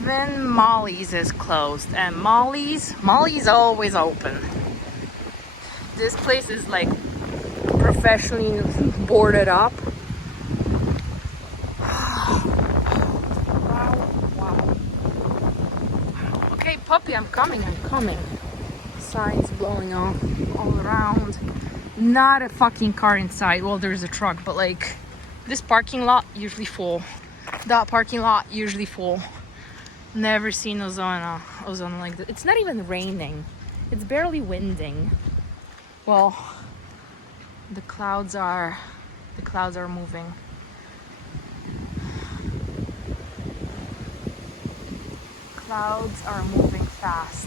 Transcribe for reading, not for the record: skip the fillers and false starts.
Even Molly's is closed, and Molly's always open. This place is like professionally boarded up. Wow. Okay, puppy, I'm coming. Signs blowing off all around. Not a fucking car inside. Well, there's a truck, but like this parking lot usually full. That parking lot usually full. Never seen Ozona like that. It's not even raining. It's barely winding. Well, the clouds are moving. Clouds are moving fast.